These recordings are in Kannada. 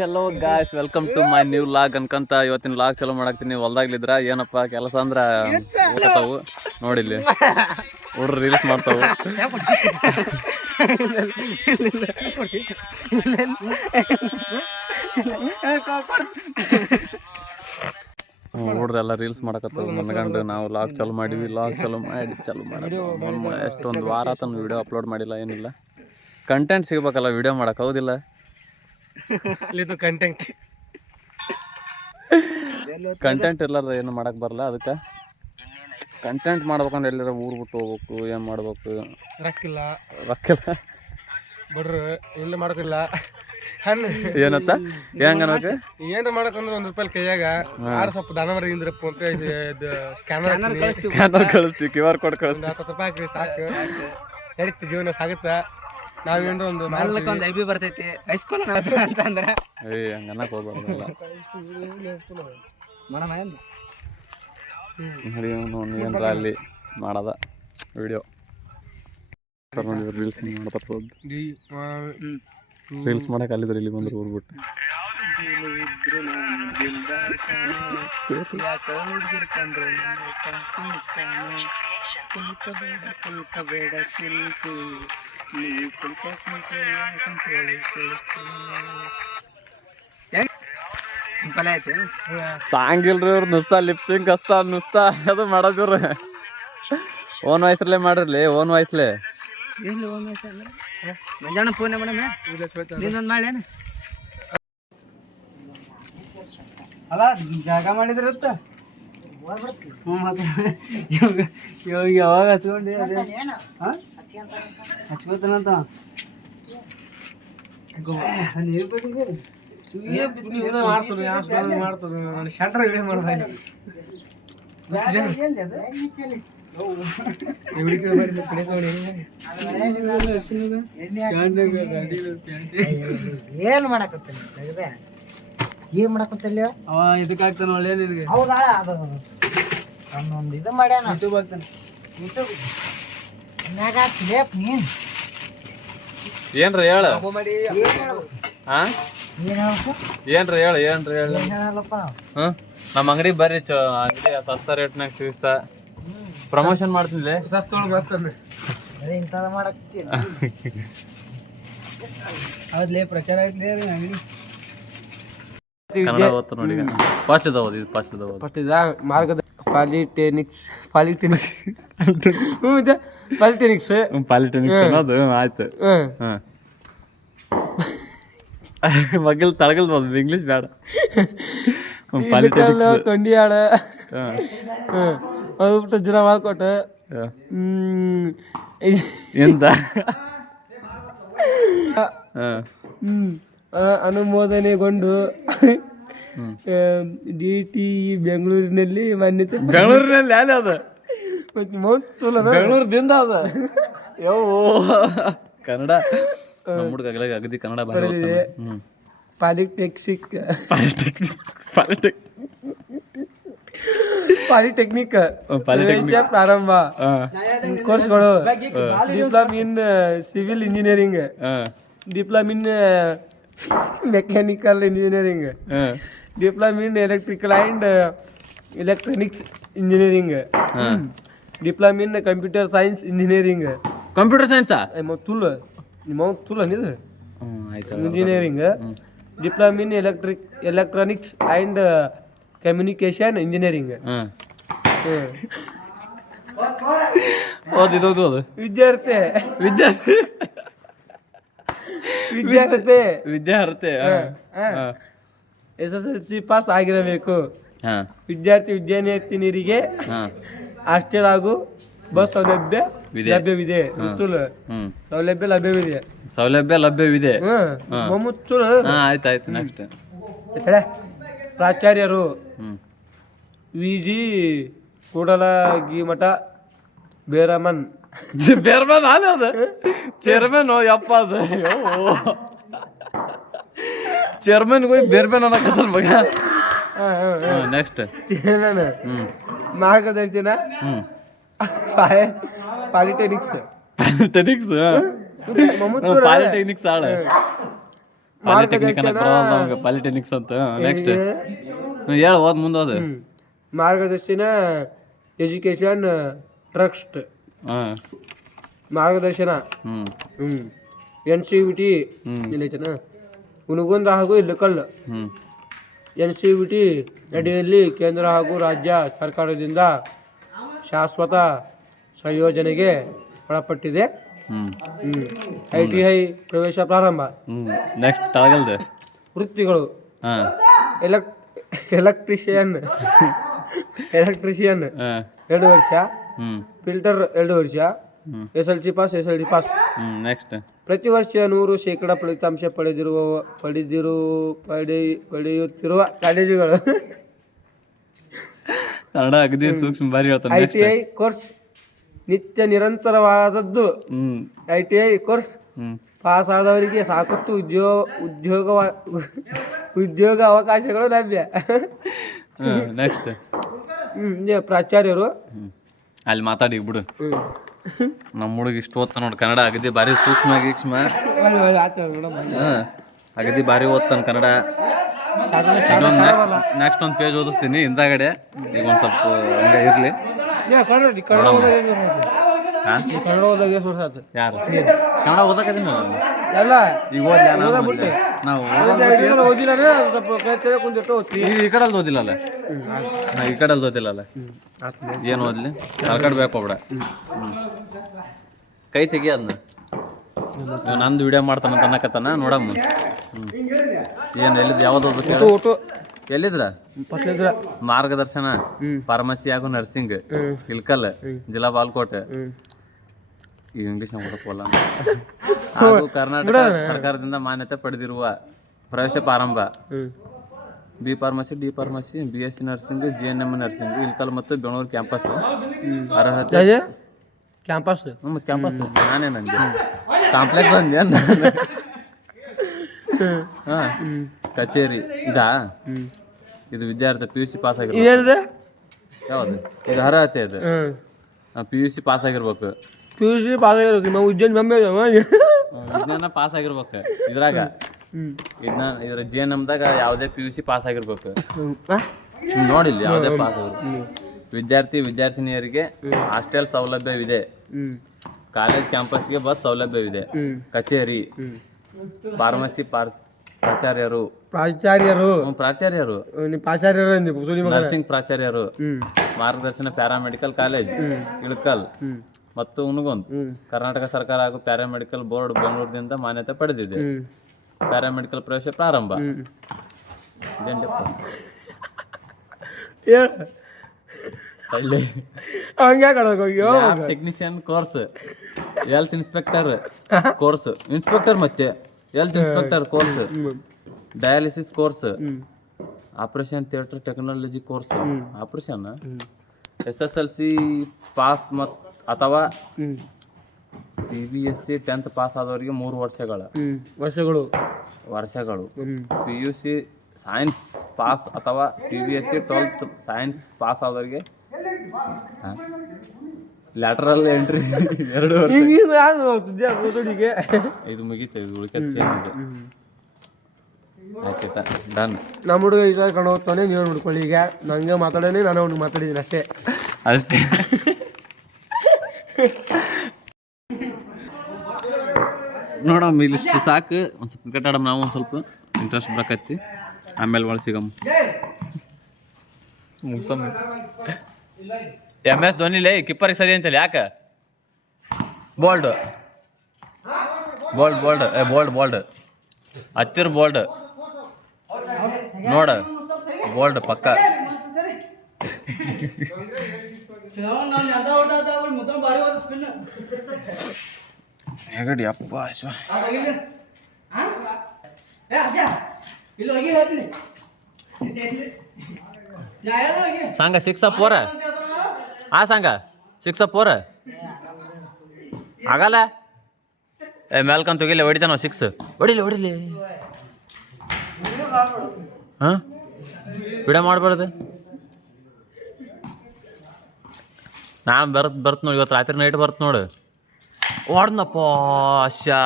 Hello guys, welcome to my new vlog ಅನ್ಕಂತ ಇವತ್ತಿನ ಲಾಗ್ ಚಲೋ ಮಾಡಾಕ್ತೀನಿ. ಹೊಲ್ದಾಗ್ಲಿದ್ರ ಏನಪ್ಪ ಕೆಲಸ ಅಂದ್ರ ಹೋಗತಾವು ನೋಡಿಲ್ಲಿ ಹುಡ್ರು ರೀಲ್ಸ್ ಮಾಡ್ತಾವು. ಹುಡ್ರೆಲ್ಲ ರೀಲ್ಸ್ ಮಾಡಕತ್ತಾವ ಮನ್ಗಂಡು ನಾವು ಲಾಗ್ ಚಾಲು ಮಾಡಿವಿ. ಲಾಗ್ ಚಾಲು ಮಾಡಿ ಎಷ್ಟೊಂದು ವಾರ ತನ್ನ ವಿಡಿಯೋ ಅಪ್ಲೋಡ್ ಮಾಡಿಲ್ಲ, ಏನಿಲ್ಲ. ಕಂಟೆಂಟ್ ಸಿಗ್ಬೇಕಲ್ಲ ವಿಡಿಯೋ ಮಾಡಕ್, ಹೌದಿಲ್ಲ? ಕಂಟೆಂಟ್ ಇರ್ಲಾರ್ದ ಏನು ಮಾಡಕ್ ಬರಲ್ಲ. ಅದಕ್ಕೆ ಕಂಟೆಂಟ್ ಮಾಡ್ಬೇಕಂದ್ರೆ ಎಲ್ಲಾರ ಊರ್ ಬಿಟ್ಟು ಹೋಗ್ಬೇಕು. ಏನ್ ಮಾಡ್ಬೇಕು, ರೊಕ್ಕಿಲ್ಲ ಬಡ್ರು ಇಲ್ಲ ಮಾಡಕಿಲ್ಲ ಏನತ್ತ ಹೆಂಗ ಏನ್ರ ಮಾಡಕಂದ್ರೆ ₹1 ಕೈಯಾಗ ಯಾರು ಸ್ವಲ್ಪ ದಾನ ಮಾಡಿದ್ರೆ ಫೋನ್ ಪೇ ಸ್ಕ್ಯಾನರ್ ಕಳಿಸ್ತೀವಿ, QR ಕೋಡ್ ಕಳಿಸ್ತೀವಿ. ₹10 ಸಾಕು, ನಡೀತಿ, ಜೀವನ ಸಾಗುತ್ತ. ನಾವೇನ್ರ ಒಂದು ಐಬಿ ಬರ್ತೈತಿ ಹೈಸ್ಕೂಲ್ ಅಂತಂದ್ರೆ ಹಂಗನ್ನಕ್ ಹೋಗ್ಬಾರ್ದಲ್ಲ. ಏನ್ರ ಅಲ್ಲಿ ಮಾಡದ ವಿಡಿಯೋ ರೀಲ್ಸ್ ಮಾಡ್ಬಾರ್ದು. ರೀಲ್ಸ್ ಮಾಡಕ್ ಅಲ್ಲಿದ್ರೆ ಇಲ್ಲಿ ಬಂದ್ರೆ ಊರ್ಬಿಟ್ಟು ಸಿಂಪಲ್ ಆಯ್ತು. ಸಾಂಗ್ ಇಲ್ರಿ ಅವ್ರು, ನುಸ್ತಾ ಲಿಪ್ಸಿಂಗ್ ಕಷ್ಟ ನುಸ್ತಾ ಅದು ಮಾಡೋದಿವ್ರಿ. ಓನ್ ವಾಯ್ಸ್ರಲ್ಲೇ ಮಾಡಿರ್ಲಿ, ಓನ್ ವಾಯ್ಸ್ಲೆ. ಮಂಜಾನ ಫೋನ್ ಮೇಡಮ್ ಇನ್ನೊಂದು ಮಾಡೇನು ಅಲ್ಲ ಜಾಗ ಮಾಡಿದ್ರತ್ತ. ಇವಾಗ ಯಾವಾಗ ಹಚ್ಕೊಂಡಿ ಹಚ್ಕೋತಾನಂತ ನೀರು ಬಗ್ಗೆ ಏನ್ ಮಾಡಕತ್ತೇನೆ ಏನ್ ಮಾಡಕತ್ತಲ್ಲ ಅವ ಇದಕ್ಕಾಗ್ತಾನ ಒಳ್ಳೆ ನಿನಗೆ. ಹೌದಾ, ಅದೊಂದು ಇದು ಮಾಡ್ಯಾನ ಯೂಟ್ಯೂಬ್ ಆಗ್ತಾನೆ. ಯೂಟ್ಯೂಬ್ ನೀನ್ ಏನ್ರ ಹೇಳ ಏನ್ರ ಹೇಳ ನಮ್ಮ ಅಂಗಡಿ ಬರ್ರಿ, ಅಂಗಡಿ ಸಸ್ತಾ ರೇಟ್ನಾಗ ಸಿಗಿಸ್ತಾ ಪ್ರಮೋಷನ್ ಮಾಡ್ತೀನಿ. ಇಂಥದ ಮಾಡಕ್ಕೆ ಹೌದ್ಲೇ ಪ್ರಚಾರ ಐತ್ಲೇ ಅಂಗಡಿ. ಕನ್ನಡ ಓದ್ತ ನೋಡಿ, ಫಾಸ್ಟ್ ಓದಿ, ಫಾಸ್ಟ್ ಮಾರ್ಗದ ಪಾಲಿಟೆಕ್ನಿಕ್ಸ್ ಅನ್ನೋದು ಆಯ್ತು. ಮಗಲ್ ತಳಗಲ್ ಇಂಗ್ಲೀಷ್ ಬೇಡ. ತೊಂಡಿಯಾಡ ಬಿಟ್ಟು ಜನ ಮಾಡ್ಕೊಟ್ಟ ಎಂತ ಅನುಮೋದನೆಗೊಂಡು DTE ಬೆಂಗಳೂರಿನಲ್ಲಿ ಮಾನ್ಯತೆ. ಬೆಂಗಳೂರಿನಲ್ಲಿ ಯಾವ್ದು ಬೆಂಗಳೂರದಿಂದ ಅದ ಯೋ ಕನ್ನಡ ಹುಡುಗ ಅಗದಿ ಕನ್ನಡ ಪಾಲಿಟೆಕ್ನಿಕ್ ಪ್ರಾರಂಭ ಕೋರ್ಸ್ಗಳು: diploma in civil engineering, diploma in mechanical engineering, diploma in electrical and electronics engineering, diploma in computer science engineering. Computer ಸೈನ್ಸಾ engineering, diploma in electronics and communication engineering. ವಿದ್ಯಾರ್ಥಿ SSLC ಪಾಸ್ ಆಗಿರಬೇಕು. ವಿದ್ಯಾರ್ಥಿನಿಯರಿಗೆ ಹಾಸ್ಟೆಲ್ ಹಾಗೂ ಬಸ್ ಲಭ್ಯವಿದೆ. ಸೌಲಭ್ಯ ಲಭ್ಯವಿದೆ. ಆಯ್ತಾಯ್ತು. ನೆಕ್ಸ್ಟ್ ಪ್ರಾಚಾರ್ಯರು: VG ಕೂಡಲಗಿಮಠ ಬೇರಮನ್. ಅದು ಚೇರ್ಮನ್ ಯಪ್ಪ, ಅದು ಚೇರ್ಮನ್ ಹೋಗಿ ಬೇರ್ಮನ್ ಅನ್ನಕತ್ತಲ್ ಮಗ. ನೆಕ್ಸ್ಟ್ ಮಾರ್ಗದರ್ಶನ ಪಾಲಿಟೆಕ್ನಿಕ್ಸ್ ಪಾಲಿಟೆಕ್ನಿಕ್ಸ್ ಆಳ ಪಾಲಿಟೆಕ್ನಿಕ್ಸ್ ಅಂತ ನೆಕ್ಸ್ಟ್ ಹೇಳು ಓದ್ ಮುಂದೆ ಹೋದ ಮಾರ್ಗದರ್ಶನ ಎಜುಕೇಶನ್ ಟ್ರಸ್ಟ್ ಮಾರ್ಗದರ್ಶನ NCVT ಏನೈತನ ಹುನಗುಂದ ಹಾಗೂ ಇಲ್ಲಕಲ್ NCVT ಅಡಿಯಲ್ಲಿ ಕೇಂದ್ರ ಹಾಗೂ ರಾಜ್ಯ ಸರ್ಕಾರದಿಂದ ಶಾಶ್ವತ ಸಂಯೋಜನೆಗೆ ಒಳಪಟ್ಟಿದೆ. ITI ಪ್ರವೇಶ ಪ್ರಾರಂಭ. ನೆಕ್ಸ್ಟ್ ತಳಗಲ್ದ ವೃತ್ತಿಗಳು ಎಲೆಕ್ಟ್ರಿಷಿಯನ್ 2 ವರ್ಷ, ಫಿಲ್ಟರ್ 2 ವರ್ಷ, SLC ಪಾಸ್. ನೆಕ್ಸ್ಟ್ ಪ್ರತಿ ವರ್ಷ 100% ಫಲಿತಾಂಶ ಪಡೆಯುತ್ತಿರುವ ಕಾಲೇಜುಗಳು. ಕನ್ನಡ ಅಗದಿ ಸೂಕ್ಷ್ಮ ಬಾರಿ ಹೇಳ್ತಾನೆ. ITI ಕೋರ್ಸ್ ನಿತ್ಯ ನಿರಂತರವಾದದ್ದು. ITI ಕೋರ್ಸ್ ಪಾಸ್ ಆದವರಿಗೆ ಸಾಕಷ್ಟು ಉದ್ಯೋಗ ಅವಕಾಶಗಳು ಲಭ್ಯ. ನೆಕ್ಸ್ಟ್ ಪ್ರಾಚಾರ್ಯರು ಅಲ್ಲಿ ಮಾತಾಡಿ ಬಿಡು. ನಮ್ಮ ಹುಡುಗ ಇಷ್ಟು ಓದ್ತಾನ ನೋಡಿ ಕನ್ನಡ ಅಗದಿ ಭಾರಿ ಸೂಕ್ಷ್ಮ ಅಗದಿ ಭಾರಿ ಓದ್ತಾನ ಕನ್ನಡ. ನೆಕ್ಸ್ಟ್ ಒಂದು ಪೇಜ್ ಓದಿಸ್ತೀನಿ ಹಿಂದಾಗಡೆ. ಈಗ ಒಂದು ಸ್ವಲ್ಪ ಹಂಗೆ ಇರಲಿ. ಯಾರು ಕನ್ನಡ ಓದಕತ್ತೀನಿ ಎಲ್ಲ ಈಗ ಓದ್ಲ ನಾವು ಈ ಕಡಲ್ಲಿ ಓದಿಲ್ಲಲ್ಲ ಈ ಕಡಲ್ಲಿ ಓದಿಲ್ಲಲ್ಲ ಏನು ಓದ್ಲಿ ಕಳ್ಕಡ್ಬೇಕು ಹೋಗ್ಬಿಡ. ಕೈ ತೆಗಿ ಅದನ್ನ ನಂದು ವಿಡಿಯೋ ಮಾಡ್ತಾನಂತ ಅನ್ನಕತ್ತಾನ ನೋಡಮ್ಮ. ಏನು ಎಲ್ಲಿದ್ ಯಾವ್ದು ಓದ್ಬೇಕು ಎಲ್ಲಿದ್ರ ಮಾರ್ಗದರ್ಶನ ಫಾರ್ಮಸಿ ಹಾಗೂ ನರ್ಸಿಂಗ್ ಇಲ್ಕಲ್ ಜಿಲ್ಲಾ ಬಾಲ್ಕೋಟ್. ಈ ಇಂಗ್ಲೀಷ್ ಓದಕ್ಕಲ್ಲ. ಹಾಗೂ ಕರ್ನಾಟಕ ಸರ್ಕಾರದಿಂದ ಮಾನ್ಯತೆ ಪಡೆದಿರುವ ಪ್ರವೇಶ ಪ್ರಾರಂಭ. B pharmacy, D pharmacy, BSc nursing, GNM nursing Ilkal ಮತ್ತು ಬೆಂಗಳೂರು ಕ್ಯಾಂಪಸ್. ಅರ್ಹತೆ ಕ್ಯಾಂಪಸ್ ಕ್ಯಾಂಪಸ್ ನಾನೇ ನಂಗೆ ಕಾಂಪ್ಲೆಕ್ಸ್ ಅಂದೆ ಕಚೇರಿ ಇದಾ. ಇದು ವಿದ್ಯಾರ್ಥಿ PUC ಪಾಸ್ ಆಗಿರ್ಬೇಕು. ಯಾವ್ದು ಇದು ಅರ್ಹತೆ ಇದು PUC ಪಾಸ್ ಆಗಿರ್ಬೇಕು. ವಿಜ್ಞಾನ ಪಾಸ್ ಆಗಿರ್ಬೇಕು. ಇದ್ರಾಗ ಇದ್ರ GNMದಾಗ ಯಾವುದೇ PUC ಪಾಸ್ ಆಗಿರ್ಬೇಕು. ನೋಡಿಲ್ಲ ಯಾವುದೇ ಪಾಸ್ ಆಗಿರ್ಬೇಕು. ವಿದ್ಯಾರ್ಥಿನಿಯರಿಗೆ ಹಾಸ್ಟೆಲ್ ಸೌಲಭ್ಯವಿದೆ. ಕಾಲೇಜ್ ಕ್ಯಾಂಪಸ್ಗೆ ಬಸ್ ಸೌಲಭ್ಯವಿದೆ. ಕಚೇರಿ ಫಾರ್ಮಸಿ ಪ್ರಾಚಾರ್ಯರು ನರ್ಸಿಂಗ್ ಪ್ರಾಚಾರ್ಯರು. ಮಾರ್ಗದರ್ಶನ ಪ್ಯಾರಾಮೆಡಿಕಲ್ ಕಾಲೇಜ್ ಇಳಕಲ್ ಮತ್ತು ಹುನಗುಂದ. ಕರ್ನಾಟಕ ಸರ್ಕಾರ ಹಾಗೂ ಪ್ಯಾರಾಮೆಡಿಕಲ್ ಬೋರ್ಡ್ ಬೆಂಗಳೂರಿನಿಂದ ಮಾನ್ಯತೆ ಪಡೆದಿದೆ. ಪ್ಯಾರಾಮೆಡಿಕಲ್ ಪ್ರವೇಶ ಪ್ರಾರಂಭ. Technician course, health inspector course, inspector ಮತ್ತೆ health inspector course, dialysis course, operation theatre technology course. Operation SSLC pass ಅಥವಾ CBSE 10th ಪಾಸ್ ಆದವರಿಗೆ 3 ವರ್ಷಗಳು. PUC ಸೈನ್ಸ್ ಪಾಸ್ ಅಥವಾ CBSE 12th ಸೈನ್ಸ್ ಪಾಸ್ ಆದವರಿಗೆ ಲ್ಯಾಟರಲ್ ಎಂಟ್ರಿ 2 ವರ್ಷ. ಇದು ಮುಗೀತು. ಇದು ಉಳಿಕೆದು ಸೇಮ್ ಇದೆ. ಆಯ್ತಾ ಡನ್. ನಮ್ಮ ಹುಡುಗ ಈಗ ಕಣ ಹೋಗ್ತಾನೆ, ನೀವು ನೋಡ್ಕೊಳ್ಳಿ. ಈಗ ನಂಗೆ ಮಾತಾಡೋಣ, ನಾನು ಅವ್ನಿಗೆ ಮಾತಾಡಿದ್ದೀನಿ ಅಷ್ಟೇ. ನೋಡಮ್ಮ ಇಲ್ಲಿಷ್ಟು ಸಾಕು. ಒಂದು ಸ್ವಲ್ಪ ಕ್ರಿಕೆಟ್ ಆಡಮ್ ನಾವು. ಒಂದು ಸ್ವಲ್ಪ ಇಂಟ್ರೆಸ್ಟ್ ಬರಕತ್ತಿ. ಆಮೇಲೆ ಒಳಗೆ ಸಿಗಮ್ಮ. MS ಧೋನಿಲೇ ಕಿಪ್ಪರಿಗೆ ಸರಿ ಅಂತಲ್ಲ. ಯಾಕೆ ಬೋಲ್ಡ್ ಹತ್ತಿರ ಬೋಲ್ಡ್ ನೋಡ ಬೋಲ್ಡ್ ಪಕ್ಕ. ಹೇಗಡಿ ಅಪ್ಪ ಅಶ್ವ ಸಂಘ 6-4 ಆ ಸಂಘ 6-4 ಆಗಲ್ಲ. ಮೇಲ್ಕಂತ ಹೋಗಿಲ್ಲ ಹೊಡಿತಾನ 6 ಹೊಡಿಲಿ ಹಾಂ ಬಿಡ ಮಾಡಬಾರ್ದು. ನಾನು ಬರ್ತ ನೋಡಿ. ಇವತ್ತು ರಾತ್ರಿ ನೈಟ್ ಬರ್ತ ನೋಡು. ಓಡ್ನಪ್ಪ ಅಶ್ಯಾ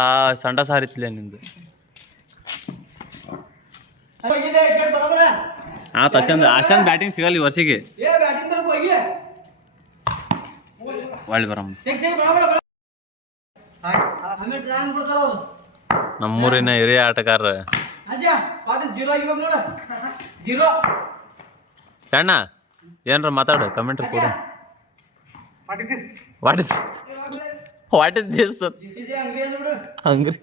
ಸಂಡ ಸಾರಿತ್ಲೆ ನಿಂದು. ಆತ ಅಷ್ಟೊಂದು ಬ್ಯಾಟಿಂಗ್ ಸಿಗಲ್ಲ ಈ ವರ್ಷಿಗೆ ಒಳ್ಳೆ ಬರಮ್ಮ ನಮ್ಮೂರಿನ ಹಿರಿಯ ಆಟಗಾರ ಅಣ್ಣ ಏನ್ರ ಮಾತಾಡು ಕಮೆಂಟ್ ಕೂಡ ವಾಟ್ ಇಸ್ ದಿಸ್ ಹಂಗ್ರಿ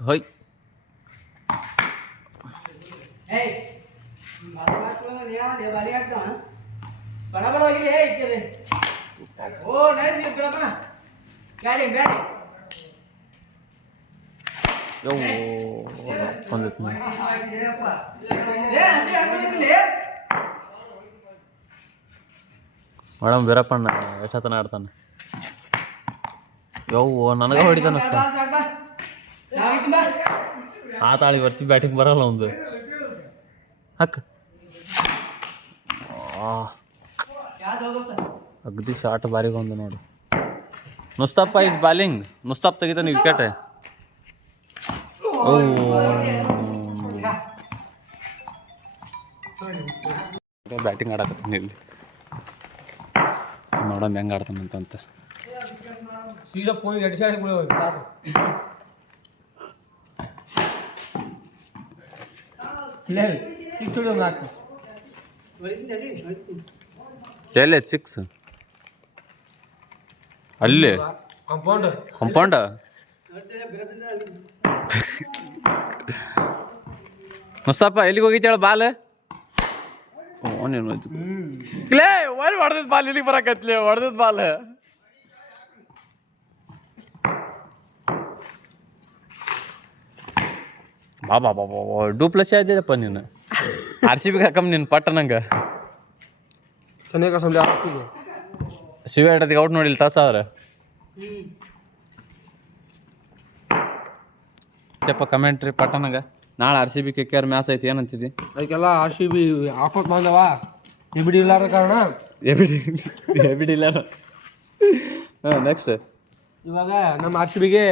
ಹೋಯ್ ಮೇಡಮ್ ವೀರಪ್ಪಣ್ಣ ಎಷ್ಟತನ ಆಡ್ತಾನೆ ಯವ್ವ ನನಗೆ ಹೊಡಿತಾನ ಆ ತಾಳಿ ವರ್ಷಿ ಬ್ಯಾಟಿಂಗ್ ಬರಲ್ಲ ಒಂದು ಹಕ್ಕ ಅಗದಿ ಶಾರ್ಟ್ ಬಾರಿ ಬಂದು ನೋಡಿ ಮುಸ್ತಫಾ ಇಸ್ ಬಾಲಿಂಗ್ ಮುಸ್ತಫ್ ತೆಗಿತಾನೆ ವಿಕೆಟ್ ಓ ಬ್ಯಾಟಿಂಗ್ ಆಡಕತ್ತೀನಿ ಇಲ್ಲಿ ನೋಡೋಣ ಹೆಂಗೆ ಆಡ್ತಾನಂತ ಸೀದಾ ಫೋನ್ ಎಡ್ಸಾಡಿ ಸಿಕ್ಸ್ ಹೊಡಿ ಒಂದು ಹಾಕು ಎಲ್ಲೇ ಸಿಕ್ಸ್ ಅಲ್ಲಿ ಕಾಂಪೌಂಡ್ ಮುಸ್ತಫಾ ಎಲ್ಲಿಗೆ ಹೋಗಿತ್ತೇಳ ಬಾಲ್ ಲೇ ಒಳ್ಳೆ ಹೊಡೆದಿದ್ ಬಾಲ್ ಇಲ್ಲಿಗೆ ಬರಕತ್ಲಿ ಹೊಡೆದಿದ್ ಬಾಲ್ ಬಾಬಾ ಬಾಬಾ ಡೂಪ್ಲಸ್ ಆಯ್ತಪ್ಪ ನೀನು RCB ಹಾಕಮ್ ನೀನು ಪಟ್ಟ ನಂಗೆ ಶಿವ ಇಡೋದಕ್ಕೆ ಔಟ್ ನೋಡಿಲ್ಲ ಟಚ್ ಆದ್ರೆ ಮತ್ತೆ ಕಮೆಂಟ್ರಿ ಪಟ್ಟ ನಂಗೆ ನಾಳೆ RCB KKR ಮ್ಯಾಚ್ ಐತಿ ಏನಂತಿದ್ದಿ ಅದಕ್ಕೆಲ್ಲ RCB ಆಫತ್ ಬಂದವ ಎಬಿಡಿ ಇಲ್ಲಾರ ಕಾರಣ ಎಬಿಡಿ ಇಲ್ಲ ಹಾಂ ನೆಕ್ಸ್ಟ್ ಇವಾಗ ನಮ್ಮ RCBಗೆ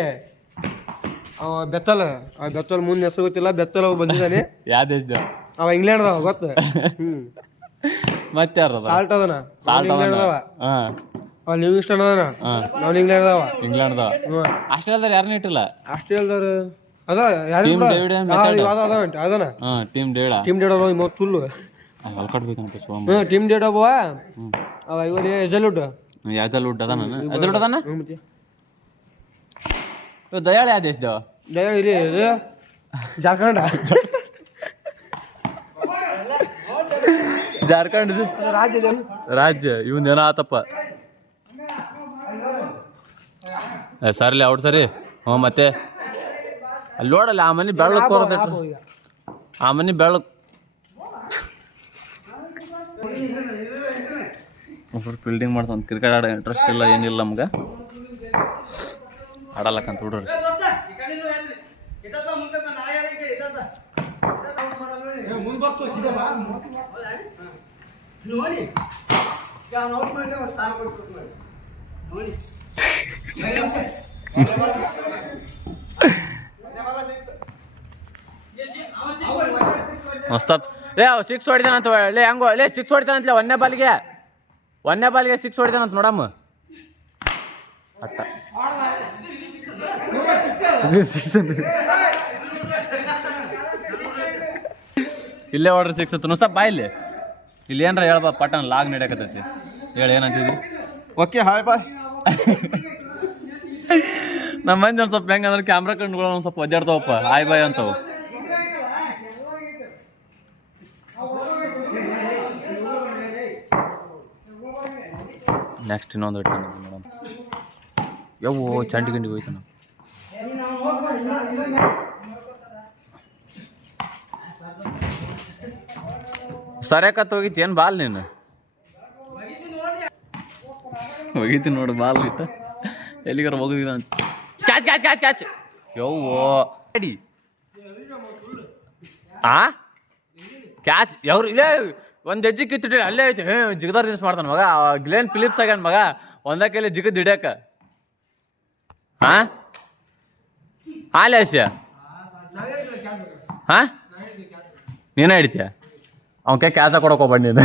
ಅವ ಬೆತ್ತಲ್ ಮುಂದೆ ಹೆಸರು ಗೊತ್ತಿಲ್ಲ ಬೆತ್ತಲ್ ಅವ ಬಂದಿದ್ದಾನೆ ಯಾವ ದೇಶದ ಅವ ಇಂಗ್ಲೆಂಡ್ದವ ಗೊತ್ತ ಮತ್ತೆ ಯಾರು ಸಾಲ್ಟ್ ಅದನ ಇಂಗ್ಲೆಂಡ್ ಅದಾವ ಹಾಂ ಅವ ಲಿವಿಂಗ್ಸ್ಟನ್ ಅದನ ಅವ್ನು ಇಂಗ್ಲೆಂಡ್ದವ ಆಸ್ಟ್ರೇಲಿಯಾದವ್ರು ಯಾರನ್ನ ಇಟ್ಟಿಲ್ಲ ಆಸ್ಟ್ರೇಲಿಯಾದವ್ರು ಅದ ಯಾರು ಅದನ ಟೀಮ್ ಡೇಡ ತುಲ್ಲು ಹೊಲ್ಕಟ್ಬೇಕಂತ ಟೀಮ್ ಡೇಡ್ ಒಬ್ಬವ ಅವ ಇವಾಗ ಎಜಲ್ವುಡ್ ಯಾಜಲ್ವುಡ್ ಅದಾನ ಯಾಜಲ್ವುಡ್ ಅದಾನ ದಯಾಳ ಯಾವ ದೇಶದವ ದಯಾಳ ಇಲ್ಲಿ ಜಾರ್ಖಂಡ್ ಜಾರ್ಖಂಡ್ ರಾಜ್ಯ ಇವನ್ ಏನೋ ಆತಪ್ಪ ಸರ್ಲಿ ಔಟ್ ಸರಿ ಹ್ಞೂ ಮತ್ತೆ ಅಲ್ಲಿ ನೋಡಲ್ಲ ಆ ಮನೆ ಬೆಳ್ಳಕ್ ಬರೋದಿಟ್ರು ಆ ಮನೆ ಬೆಳ್ಳಕ್ ಫೀಲ್ಡಿಂಗ್ ಮಾಡ್ತಾನೆ ಕ್ರಿಕೆಟ್ ಆಡೋ ಇಂಟ್ರೆಸ್ಟ್ ಇಲ್ಲ ಏನಿಲ್ಲ ನಮ್ಗೆ ಆಡಲ್ಲಕ್ಕಂತ ಹುಡ್ರಿ ಮಸ್ತಪ್ ಲೇ ಅವ ಸಿಕ್ಸ್ ಹೊಡಿತಾನಂತ ಲೇ ಹಂಗೋ ಲೇ ಸಿಕ್ಸ್ ಹೊಡಿತಾನಂತಲೇ ಒಂದೇ ಬಾಲ್ಗೆ ಸಿಕ್ಸ್ ಹೊಡಿತಾನಂತ ನೋಡಮ್ಮ ಅಟ್ಟ ಇಲ್ಲೇ ಹೊಡ್ರಿ ಸಿಕ್ಸ್ ಹತ್ತು ನುಸ್ತಾ ಬಾ ಇಲ್ಲಿ ಏನ್ರ ಹೇಳ್ಬಾ ಪಟನ್ ಲಾಗ್ ನಡೆಯಕತ್ತೈತಿ ಹೇಳಿ ಏನಂತಿದ್ವಿ ಓಕೆ ಹಾಯ್ ಬಾಯ್ ನಮ್ಮ ಮಂದಿ ಒಂದು ಸ್ವಲ್ಪ ಹೆಂಗಂದ್ರೆ ಕ್ಯಾಮ್ರಾ ಕಂಡುಗಳು ಒಂದು ಸ್ವಲ್ಪ ಒದ್ದಾಡ್ತಾವಪ್ಪ ಹಾಯ್ ಬಾಯ್ ಅಂತವು ನೆಕ್ಸ್ಟ್ ಇನ್ನೊಂದು ಇಟ್ಟ ಮೇಡಮ್ ಯವ್ವೋ ಚಂಡಿ ಗಂಡಿ ಹೋಯ್ತು ನಾವು ಸರಿಯಾಕತ್ ಹೋಗಿತ್ತು ಏನು ಬಾಲ್ ನೀನು ಹೋಗಿತ್ತು ನೋಡು ಬಾಲ್ ಇಟ್ಟ ಎಲ್ಲಿಗಾರ ಹೋಗಿದ ಅಂತ ಕ್ಯಾಚ್ ಕ್ಯಾಚ್ ಕ್ಯಾಚ್ ಕ್ಯಾಚ್ ಯವ್ವೋ ಅಡಿ ಕ್ಯಾಚ್ ಯಾವ್ರು ಇಲ್ಲೇ ಒಂದು ಹೆಜ್ಜೆ ಕಿತ್ತಿಟ್ಟು ಅಲ್ಲೇ ಐತಿ ಜಿಗದಾರ್ ದಿವ್ಸ ಮಾಡ್ತಾನೆ ಮಗ ಗ್ಲೇನ್ ಫಿಲಿಪ್ಸ್ ಆಗ್ಯಾನ ಮಗ ಒಂದ ಕೈಲಿ ಜಿಗದ್ ಹಿಡಿಯಕ ಹಾಂ ಹಾಲೆ ಆಸ್ಯ ಹಾ ನೀನೇ ಹಿಡಿತೀಯ ಅವಕ್ಕೆ ಕ್ಯಾಸ ಕೊಡಕ್ ಹೋಗ್ಬೇಡ ನೀನು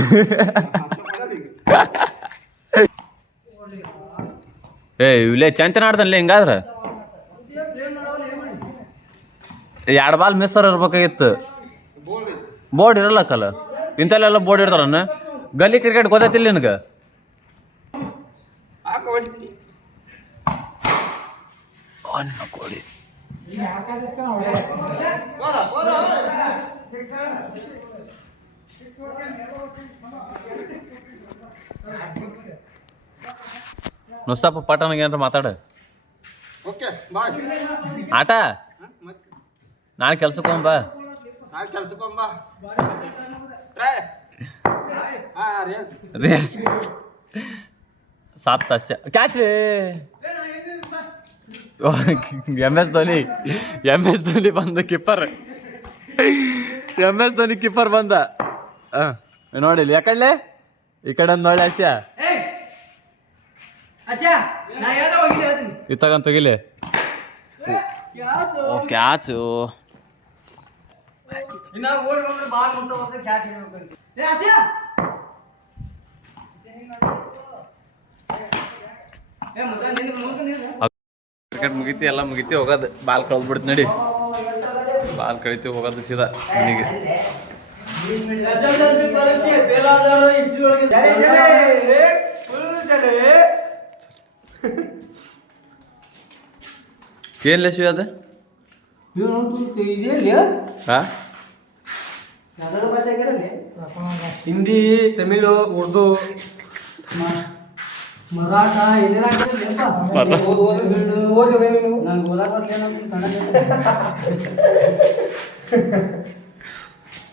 ಇಲ್ಲೇ ಚಂತನ ಆಡ್ತಾನಲ್ಲ ಹಿಂಗಾದ್ರೆ 2 ಬಾಲ್ ಮಿಸ್ಸರ್ ಇರ್ಬೇಕಾಗಿತ್ತು ಬೋರ್ಡ್ ಇರಲ್ಲಕ್ಕಲ್ಲ ಇಂಥಲ್ಲೆಲ್ಲ ಬೋರ್ಡ್ ಇರ್ತಾರನ್ನ ಗಲ್ಲಿ ಕ್ರಿಕೆಟ್ ಗೊತ್ತೈತಿಲ್ಲ ನಿನಗೆ ಕೊಡಿ ನುಸ್ತಪ್ಪ ಪಟ್ಟಣಗೆ ಏನಾರ ಮಾತಾಡ ಆಟ ನಾಳೆ ಕೆಲ್ಸಕ್ಕೊಂಬ ರೀ 7 ತಾಸ ಕ್ಯಾಚ್ ರೀ MS ಧೋನಿ ಬಂದ ಕಿಪ್ಪರ್ MS ಧೋನಿ ಕಿಪ್ಪರ್ ಬಂದ ನೋಡಿಲ್ಲ ಯಾಕಡ್ಲೆ ಈ ಕಡೆ ಒಂದು ನೋಡಿ ಇತ್ತಾಗಂತ ತೆಗಿಲೆ ಕ್ಯಾಚು ಕ್ರಿಕೆಟ್ ಮುಗಿತಿ ಎಲ್ಲ ಮುಗಿತಿ ಹೋಗೋದು ಬಾಲ್ ಕಳ್ದ್ಬಿಡ್ತು ನಡಿ ಬಾಲ್ ಕಳಿತಿ ಹೋಗೋದು ಸೀದಾ ಮನೆಗೆ ಏನ್ಲೆ ಶಿವ ಅದು ಹಿಂದಿ ತಮಿಳು ಉರ್ದು ಮರಾಠ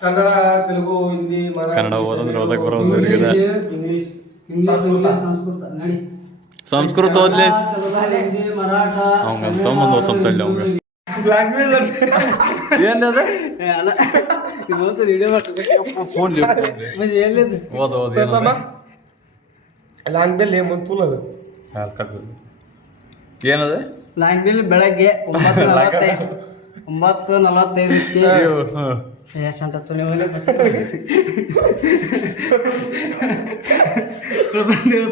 ಕನ್ನಡ ತೆಲುಗು ಹಿಂದಿ ಕನ್ನಡ ಓದಂದ್ರೆ ಓದಕ್ಕೆ ಬರೋದು ಇಂಗ್ಲಿಷ್ ಸಂಸ್ಕೃತ ನಡಿ ಸಂಸ್ಕೃತ ಓದ್ಲಿ ಮರಾಠ ಅವಂಗ ತೊಗೊಂಬಂದು ಹೊಸಂತಳ್ಳಿ ಅವಂಗ ಏನದ ಇವತ್ತು ವಿಡಿಯೋ ಮಾಡ್ತದೆ ಫೋನ್ ಎಲ್ಲಿದ್ದು ಓದು ಓದು ಲಾಂಗ್ಬೇಲ್ ಮಂತೂಲದು ಏನದ ಲಾಂಗ್ಬೇಲ್ ಬೆಳಗ್ಗೆ 9:45 ಎಷ್ಟು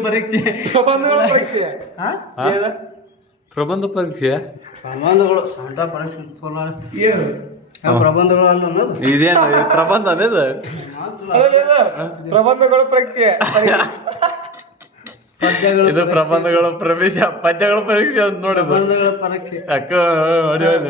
ಪರೀಕ್ಷೆ ಪ್ರಬಂಧ ಪರೀಕ್ಷೆ ಪ್ರಬಂಧಗಳು ಸಂಟ ಪರೀಕ್ಷೆ ಪ್ರಬಂಧಗಳು ಅನ್ನೋದು ಇದೇನು ಪ್ರಬಂಧ ಅನ್ನೋದು ಪ್ರಬಂಧಗಳು ಪರೀಕ್ಷೆ ಇದು ಪ್ರಬಂಧಗಳ ಪ್ರವೇಶ ಪದ್ಯಗಳ ಪರೀಕ್ಷೆ ಅಂತ ನೋಡಿದ್ರು ಪ್ರಬಂಧಗಳ ಪರೀಕ್ಷೆ ಅಕ್ಕ ಹೊಡಿಯೋದು